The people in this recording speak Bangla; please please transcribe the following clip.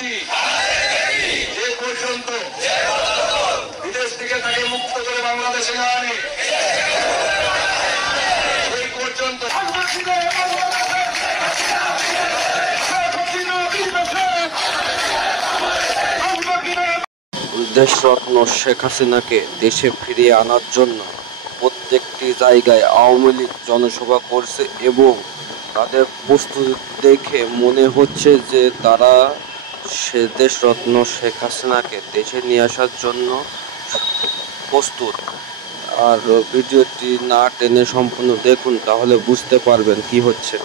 রেডি যে পর্যন্ত বিদেশ থেকে তাকে মুক্ত করে বাংলাদেশে না আনে সেই পর্যন্ত দেশরত্ন শেখ হাসিনাকে দেশে ফিরিয়ে আনার জন্য প্রত্যেকটি জায়গায় আওয়ামী লীগ জনসভা করছে এবং তাদের প্রস্তুতি দেখে মনে হচ্ছে যে তারা দেশরত্ন শেখ হাসিনাকে দেশে নিয়ে আসার জন্য প্রস্তুত। আর ভিডিওটি না টেনে সম্পূর্ণ দেখুন, তাহলে বুঝতে পারবেন কি হচ্ছে।